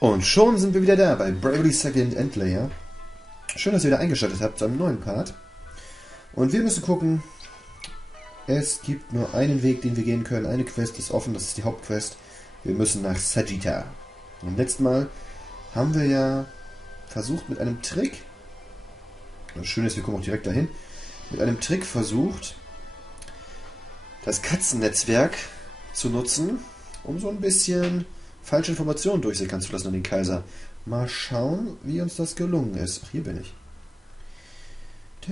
Und schon sind wir wieder da bei Bravely Second Endlayer. Schön, dass ihr wieder eingeschaltet habt zu einem neuen Part. Und wir müssen gucken, es gibt nur einen Weg, den wir gehen können. Eine Quest ist offen, das ist die Hauptquest. Wir müssen nach Sagitta. Und letztes Mal haben wir ja versucht mit einem Trick, das Schöne ist, wir kommen auch direkt dahin, mit einem Trick versucht, das Katzennetzwerk zu nutzen, um so ein bisschen falsche Informationen durchsickern zu lassen an den Kaiser. Mal schauen, wie uns das gelungen ist. Ach, hier bin ich. Ich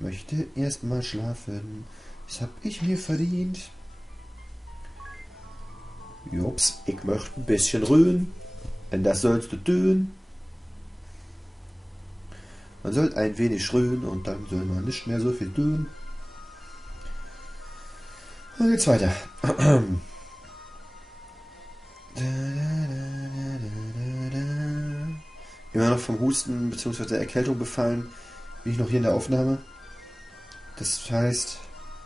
möchte erstmal schlafen. Das hab ich mir verdient. Jups, ich möchte ein bisschen ruhen. Und das sollst du tun. Man soll ein wenig ruhen und dann soll man nicht mehr so viel tun. Und geht's weiter. Immer noch vom Husten bzw. Erkältung befallen. Bin ich noch hier in der Aufnahme. Das heißt,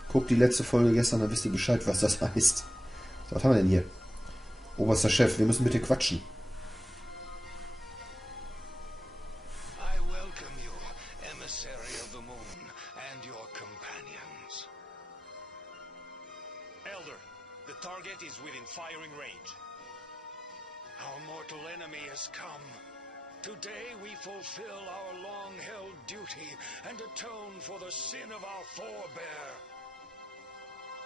guckt die letzte Folge gestern, dann wisst ihr Bescheid, was das heißt. So, was haben wir denn hier? Oberster Chef, wir müssen mit dir quatschen. Is within firing range. Our mortal enemy has come. Today we fulfill our long-held duty and atone for the sin of our forebear.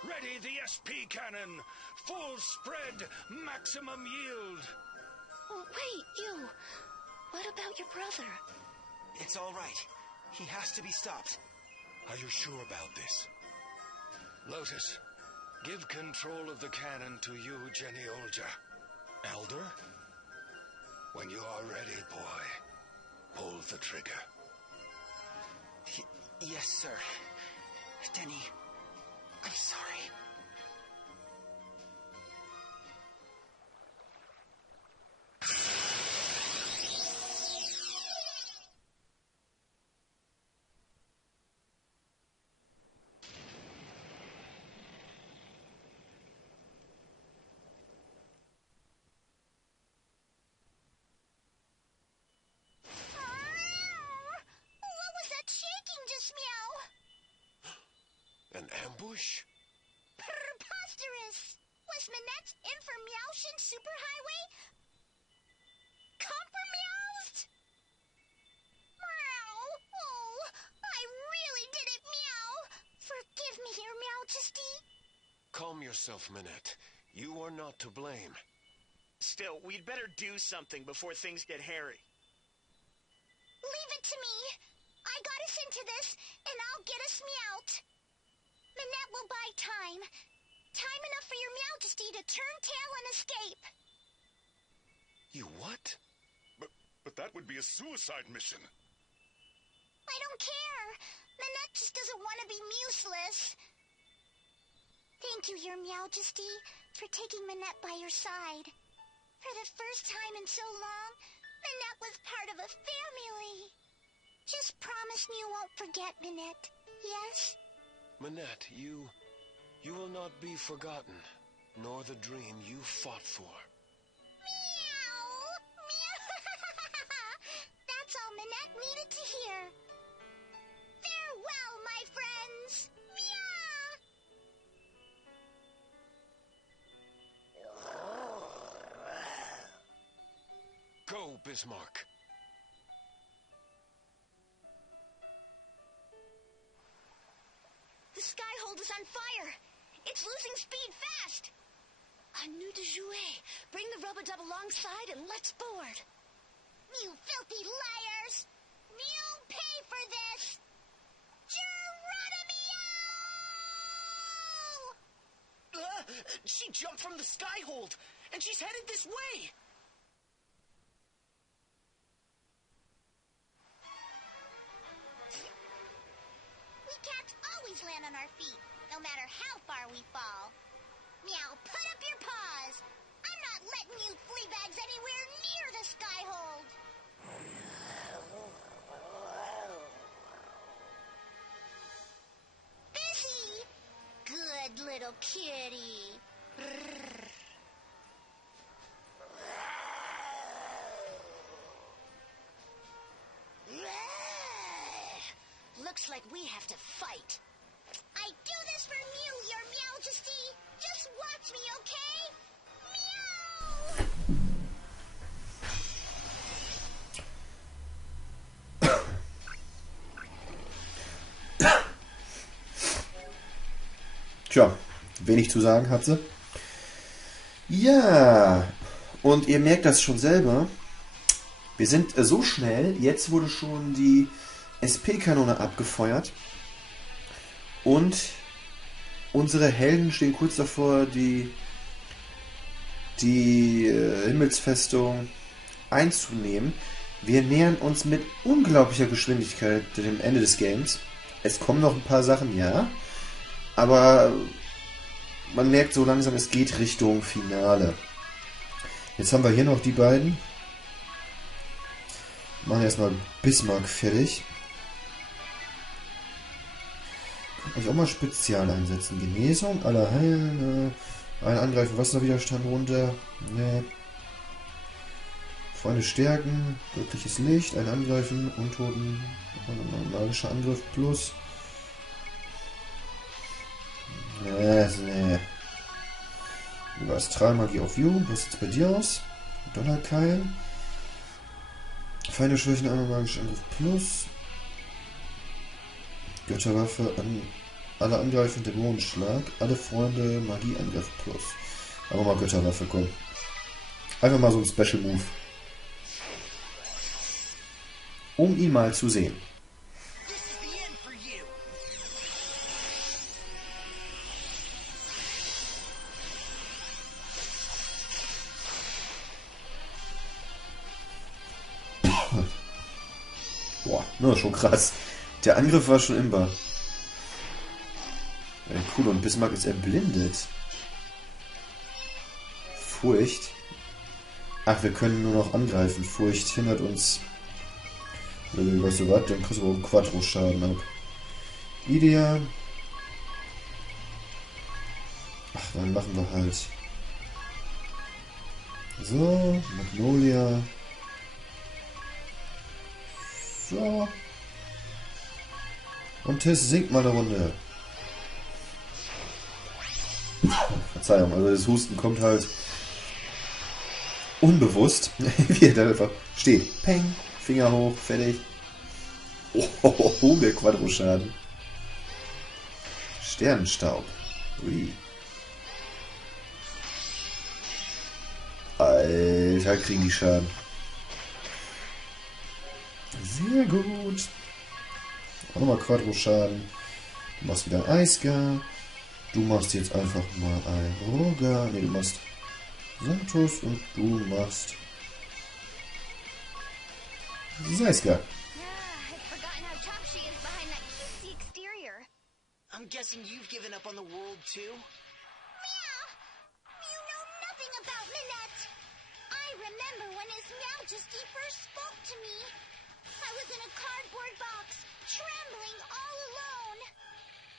Ready the SP cannon! Full spread, maximum yield! Oh, wait, you! What about your brother? It's all right. He has to be stopped. Are you sure about this? Lotus, give control of the cannon to you, Jenny Olja. Elder? When you are ready, boy, pull the trigger. Yes, sir. Denny, I'm sorry. An ambush? Preposterous! Was Manette's Information Superhighway compromised? Meow! Oh, I really did it, meow! Forgive me, Your Majesty. Calm yourself, Manette. You are not to blame. Still, we'd better do something before things get hairy. Leave it to me. I got us into this, and I'll get us meowed. Manette will buy time. Time enough for Your Majesty to turn tail and escape. You what? But that would be a suicide mission. I don't care. Manette just doesn't want to be useless. Thank you, Your Majesty, for taking Manette by your side. For the first time in so long, Manette was part of a family. Just promise me you won't forget Manette, yes? Manette, you will not be forgotten, nor the dream you fought for. Meow! Meow! That's all Manette needed to hear. Farewell, my friends! Meow! Go, Bismarck. The Skyhold is on fire! It's losing speed fast! A nous de jouer. Bring the rub-a-dub alongside and let's board. You filthy liars! You'll pay for this! Geronimo! She jumped from the Skyhold, and she's headed this way! Land on our feet, no matter how far we fall. Meow, put up your paws. I'm not letting you flea bags anywhere near the Skyhold. kitty. Looks like we have to fight. I do this for Mew, your Majesty. Just watch me, okay? Meow! Tja, wenig zu sagen hat sie. Ja, und ihr merkt das schon selber. Wir sind so schnell, jetzt wurde schon die SP-Kanone abgefeuert. Und unsere Helden stehen kurz davor, die Himmelsfestung einzunehmen. Wir nähern uns mit unglaublicher Geschwindigkeit dem Ende des Games. Es kommen noch ein paar Sachen, ja. Aber man merkt so langsam, es geht Richtung Finale. Jetzt haben wir hier noch die beiden. Machen erstmal Bismarck fertig. Kann ich auch mal Spezial einsetzen. Genesung, aller heilen, ein Angreifen, Wasserwiderstand runter. Nee. Freunde stärken, göttliches Licht, ein Angreifen, Untoten, magischer Angriff plus. Nee. Über Astralmagie auf You. Was sieht's bei dir aus? Donnerkeil. Feinde schwächen, einmal magischer Angriff plus. Götterwaffe, alle Angreifen, Dämonenschlag. Alle Freunde, Magieangriff plus. Aber mal Götterwaffe, komm. Einfach mal so ein Special Move. Um ihn mal zu sehen. Boah, das ist schon krass. Der Angriff war schon imbar. Cool, und Bismarck ist erblindet. Furcht. Ach, wir können nur noch angreifen. Furcht hindert uns. Weißt du was? Dann kriegst du auch einen Quattro-Schaden ab. Ideal. Ach, dann machen wir halt. So, Magnolia. So. Und Tiss singt mal eine Runde. Verzeihung, also das Husten kommt halt unbewusst, wie er da einfach steht. Peng, Finger hoch, fertig. Oh, der Quadro-Schaden. Sternenstaub. Ui. Alter, kriegen die Schaden. Sehr gut. Auch nochmal Quadro-Schaden. Du machst wieder Eisgar. Du machst jetzt einfach mal ein Roga. Ne, du machst Santos und du machst Seiska. I'm guessing you've given up on the world too? Meow! You know nothing about Minette. I remember when His Majesty first spoke to me. I was in a cardboard box, trembling all alone.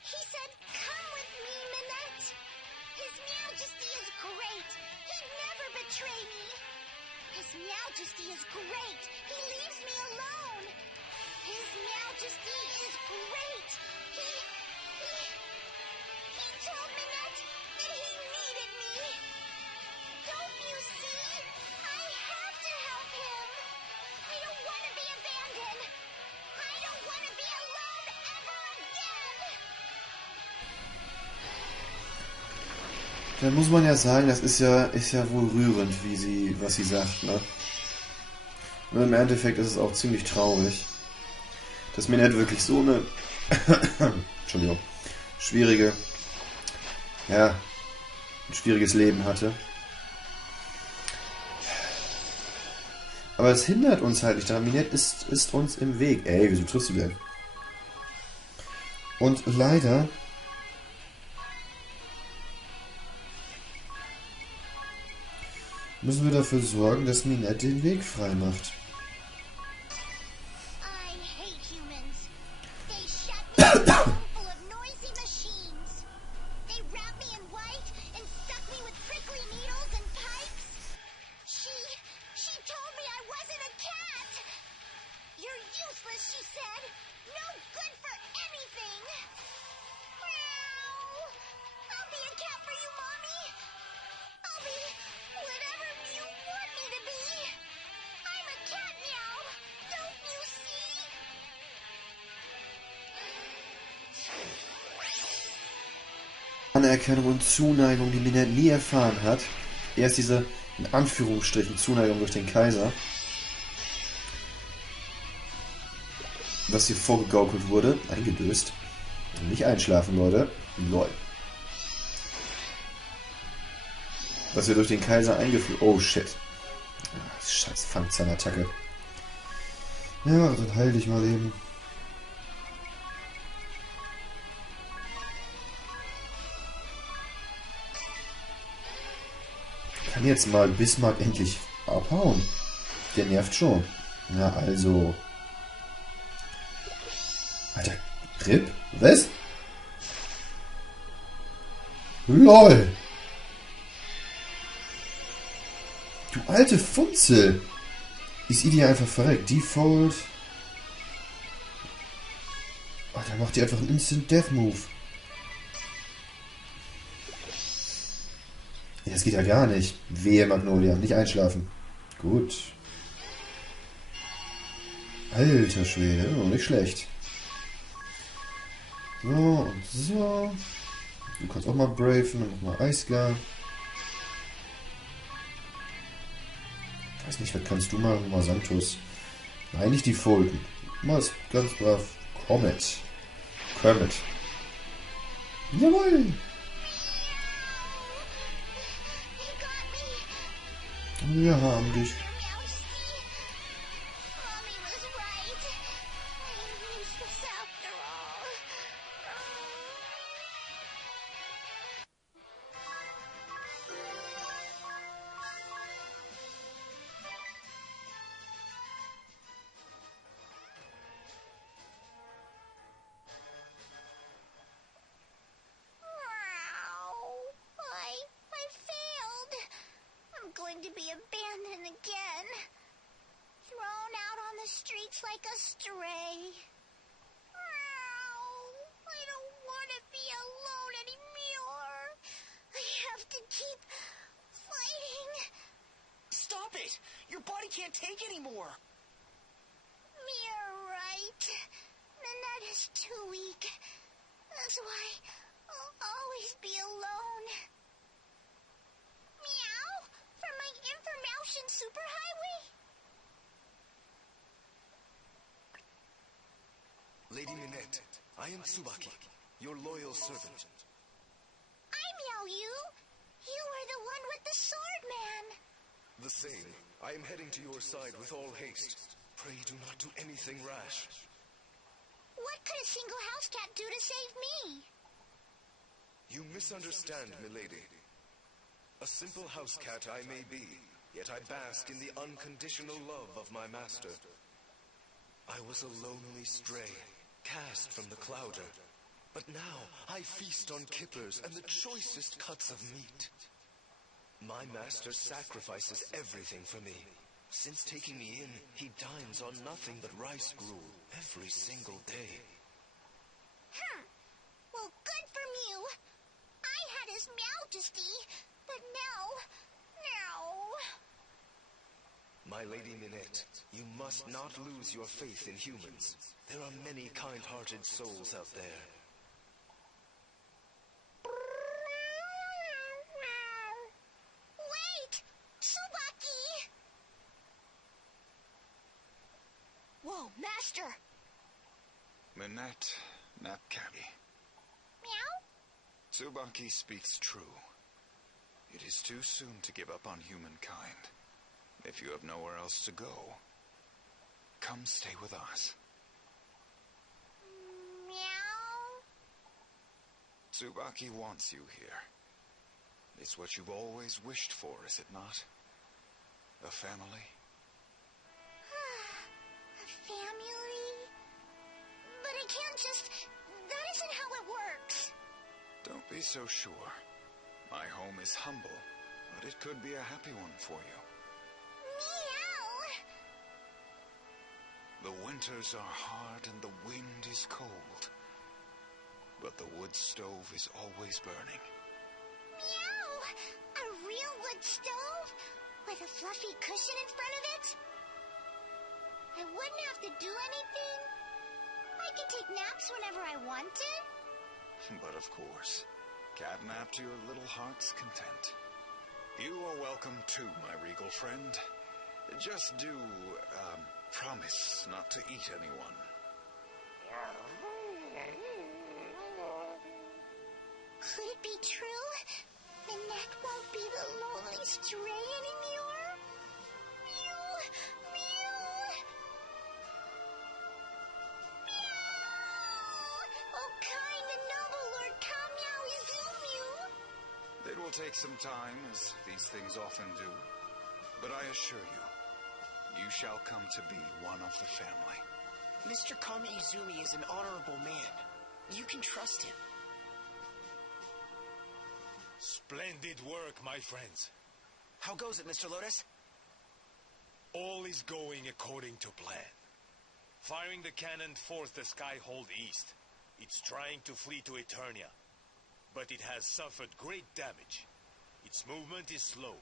He said, "Come with me, Minette. His Majesty is great. He'd never betray me. His Majesty is great. He leaves me alone. His Majesty is great. He told Minette that he needed me. Don't you see? I have to help him. I don't want to be abandoned. I don't want to be alone ever again." Dann muss man ja sagen, das ist ja wohl rührend, was sie sagt, ne? Und im Endeffekt ist es auch ziemlich traurig, dass Minette wirklich so eine Entschuldigung, ein schwieriges Leben hatte. Aber es hindert uns halt nicht daran. Minette ist uns im Weg. Ey, wieso triffst du denn? Und leider müssen wir dafür sorgen, dass Minette den Weg frei macht. I hate humans. They shut me in a room full of noisy machines. They wrap me in wire Useless, she said. No good for anything. Meow. I'll be a cat for you, Mommy. I'll be whatever you want me to be. I'm a cat now. Don't you see? Anerkennung und Zuneigung, die Minette nie erfahren hat. Erst diese, in Anführungsstrichen, Zuneigung durch den Kaiser. Was hier vorgegaukelt wurde. Eingedöst. Nicht einschlafen, Leute. Lol. Was wir durch den Kaiser eingeführt... Oh, shit. Scheiß Fangzahnattacke. Ja, dann heil dich mal eben. Kann jetzt mal Bismarck endlich abhauen? Der nervt schon. Na also... Alter, Rip? Was? LOL! Du alte Funzel! Ist die einfach verreckt? Default... Alter, macht die einfach einen Instant Death Move. Ja, das geht ja gar nicht. Wehe, Magnolia. Nicht einschlafen. Gut. Alter Schwede. Oh, nicht schlecht. So und so. Du kannst auch mal braven und nochmal Eisgar. Ich weiß nicht, was kannst du machen? Mal Santos. Nein, nicht die Folgen. Mal ganz brav. Comet. Kermit. Jawohl! Wir haben dich. Mommy was right. I'm useless after all. I failed. I'm going to be abandoned again. Thrown out on the streets like a stray. I don't want to be alone anymore. I have to keep fighting. Stop it! Your body can't take anymore. You're right. Minette is too weak. That's why I'll always be alone. Meow? For my information superhighway? Lady Minette, I am Tsubaki, your loyal servant. I meow you. You are the one with the sword, man. The same. I am heading to your side with all haste. Pray do not do anything rash. What could a single house cat do to save me? You misunderstand, milady. A simple house cat I may be, yet I bask in the unconditional love of my master. I was a lonely stray, cast from the clouder. But now I feast on kippers and the choicest cuts of meat. My master sacrifices everything for me. Since taking me in, he dines on nothing but rice gruel every single day. Well, good from you. I had his majesty, but now... My Lady Minette, you must not lose your faith in humans. There are many kind-hearted souls out there. Wait! Tsubaki! Whoa, Master! Minette Napcabi. Meow? Tsubaki speaks true. It is too soon to give up on humankind. If you have nowhere else to go, come stay with us. Meow? Tsubaki wants you here. It's what you've always wished for, is it not? A family? A family? But I can't just... That isn't how it works. Don't be so sure. My home is humble, but it could be a happy one for you. Meow! The winters are hard and the wind is cold. But the wood stove is always burning. Meow! A real wood stove? With a fluffy cushion in front of it? I wouldn't have to do anything. I could take naps whenever I wanted. But of course, catnap to your little heart's content. You are welcome too, my regal friend. Just do, promise not to eat anyone. Could it be true? Minette won't be the lonely stray anymore? Mew! Mew! Meow! Oh, kind and noble Lord Kamyao Izumu! It will take some time, as these things often do. But I assure you, you shall come to be one of the family. Mr. Kami Izumi is an honorable man. You can trust him. Splendid work, my friends. How goes it, Mr. Lotus? All is going according to plan. Firing the cannon forced the Skyhold east. It's trying to flee to Eternia, but it has suffered great damage. Its movement is slow.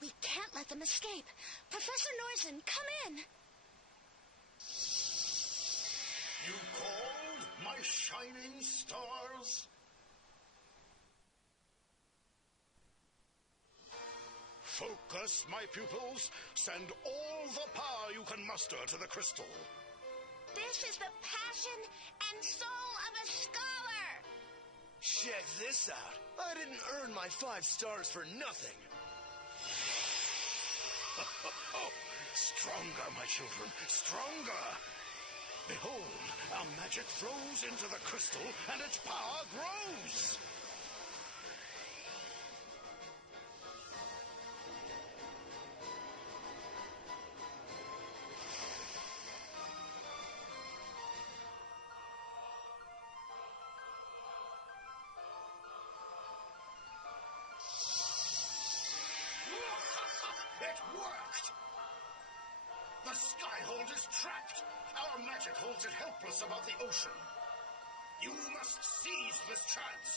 We can't let them escape. Professor Norsen, come in. You called, my shining stars? Focus, my pupils. Send all the power you can muster to the crystal. This is the passion and soul of a scholar. Check this out. I didn't earn my 5 stars for nothing. Stronger, my children, stronger. Behold, our magic flows into the crystal and its power grows. It worked! The Skyhold is trapped! Our magic holds it helpless above the ocean. You must seize this chance.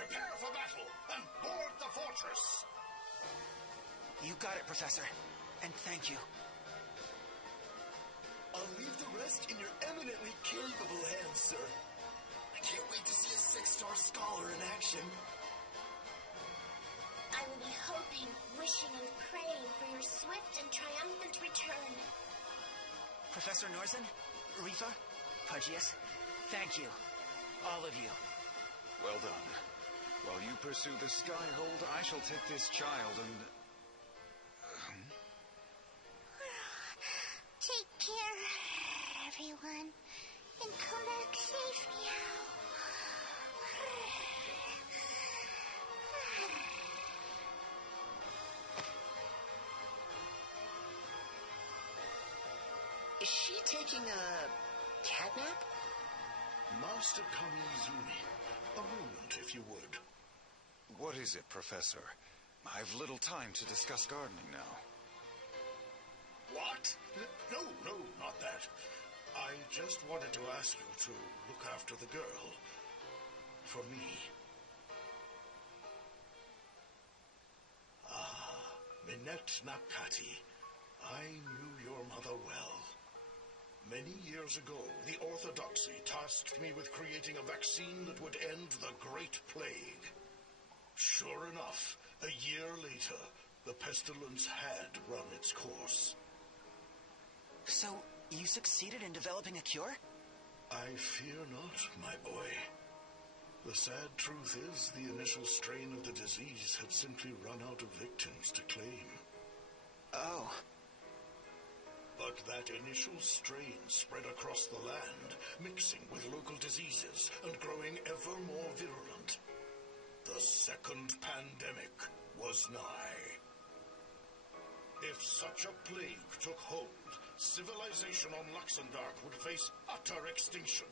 Prepare for battle and board the fortress. You got it, Professor. And thank you. I'll leave the rest in your eminently capable hands, sir. I can't wait to see a 6-star scholar in action. I will be hoping, wishing, and praying for your swift and triumphant return. Professor Norsen, Rifa, Pudgius, thank you. All of you. Well done. While you pursue the Skyhold, I shall take this child and... Take care, everyone, and come back safe, meow. Is she taking a catnap? Master Kamizumi, a moment, if you would. What is it, Professor? I've little time to discuss gardening now. What? No, not that. I just wanted to ask you to look after the girl. For me. Ah, Minette Nakati. I knew your mother well. Many years ago, the Orthodoxy tasked me with creating a vaccine that would end the Great Plague. Sure enough, a year later, the pestilence had run its course. So, you succeeded in developing a cure? I fear not, my boy. The sad truth is, the initial strain of the disease had simply run out of victims to claim. Oh. But that initial strain spread across the land, mixing with local diseases and growing ever more virulent. The second pandemic was nigh. If such a plague took hold, civilization on Luxembourg would face utter extinction.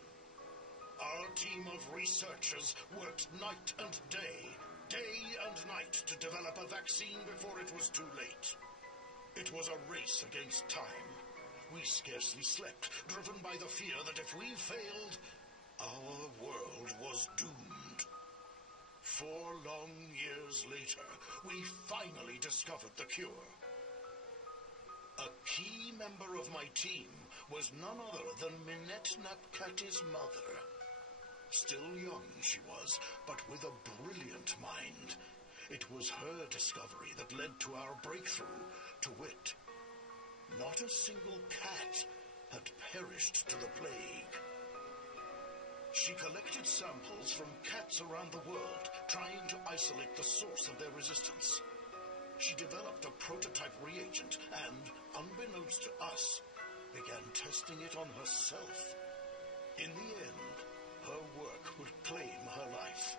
Our team of researchers worked night and day and night to develop a vaccine before it was too late. It was a race against time. We we scarcely slept, driven by the fear that if we failed, our world was doomed. 4 long years later, we finally discovered the cure. A key member of my team was none other than Minette Napkati's mother. Still young she was, but with a brilliant mind. It was her discovery that led to our breakthrough, to wit, not a single cat had perished to the plague. She collected samples from cats around the world, trying to isolate the source of their resistance. She developed a prototype reagent and, unbeknownst to us, began testing it on herself. In the end, her work would claim her life,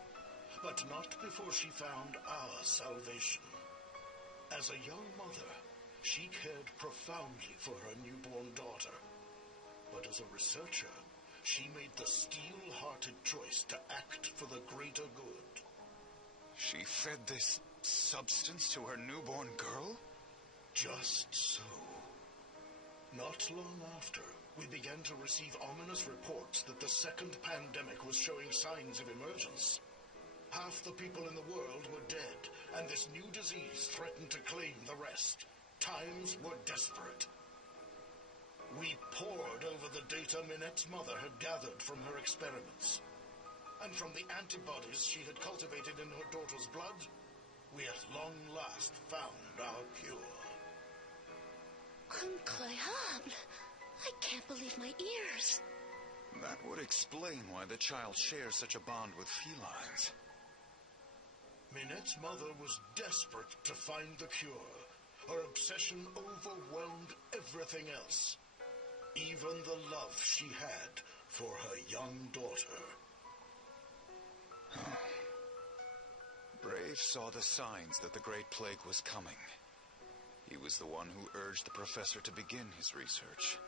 but not before she found our salvation. As a young mother, she cared profoundly for her newborn daughter. But as a researcher, she made the steel-hearted choice to act for the greater good. She fed this substance to her newborn girl? Just so. Not long after, we began to receive ominous reports that the second pandemic was showing signs of emergence. Half the people in the world were dead, and this new disease threatened to claim the rest. Times were desperate. We pored over the data Minette's mother had gathered from her experiments. And from the antibodies she had cultivated in her daughter's blood, we at long last found our cure. Incroyable! I can't believe my ears. That would explain why the child shares such a bond with felines. Minette's mother was desperate to find the cure. Her obsession overwhelmed everything else, even the love she had for her young daughter. Brave saw the signs that the Great Plague was coming. He was the one who urged the professor to begin his research.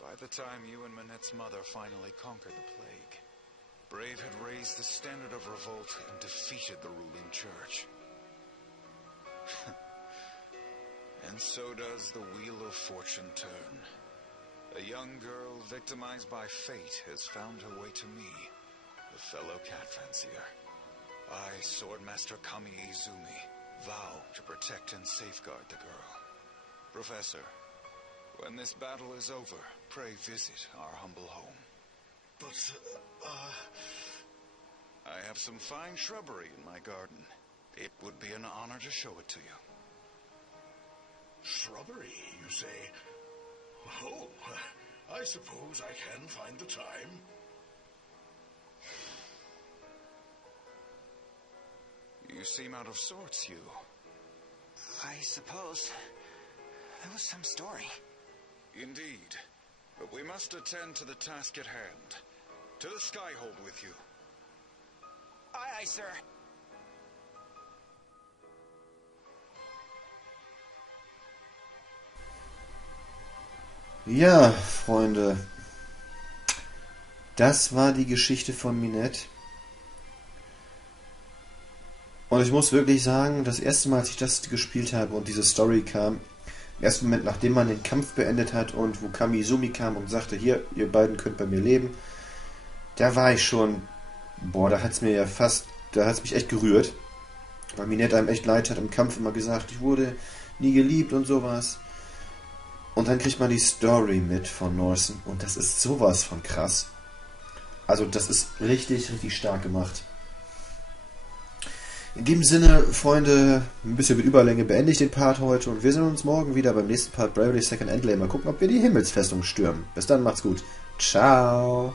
By the time you and Minette's mother finally conquered the plague, Brave had raised the standard of revolt and defeated the ruling church. And so does the wheel of fortune turn. A young girl victimized by fate has found her way to me, the fellow cat fancier. I, Swordmaster Kami Izumi, vow to protect and safeguard the girl. Professor, when this battle is over, pray visit our humble home. But, I have some fine shrubbery in my garden. It would be an honor to show it to you. Shrubbery, you say? Oh, I suppose I can find the time. You seem out of sorts, you. I suppose there was some story. Indeed. But we must attend to the task at hand. To the Skyhold with you. Aye, aye, sir. Ja, Freunde. Das war die Geschichte von Minette. Und ich muss wirklich sagen, das erste Mal, als ich das gespielt habe und diese Story kam, im ersten Moment, nachdem man den Kampf beendet hat und wo Kami Izumi kam und sagte, hier, ihr beiden könnt bei mir leben, da war ich schon, da hat es mich echt gerührt, weil Minette einem echt leid hat, im Kampf immer gesagt, ich wurde nie geliebt und sowas. Und dann kriegt man die Story mit von Norsen und das ist sowas von krass. Also das ist richtig, richtig stark gemacht. In dem Sinne, Freunde, ein bisschen mit Überlänge beende ich den Part heute und wir sehen uns morgen wieder beim nächsten Part Bravely Second Endlay. Mal gucken, ob wir die Himmelsfestung stürmen. Bis dann, macht's gut. Ciao.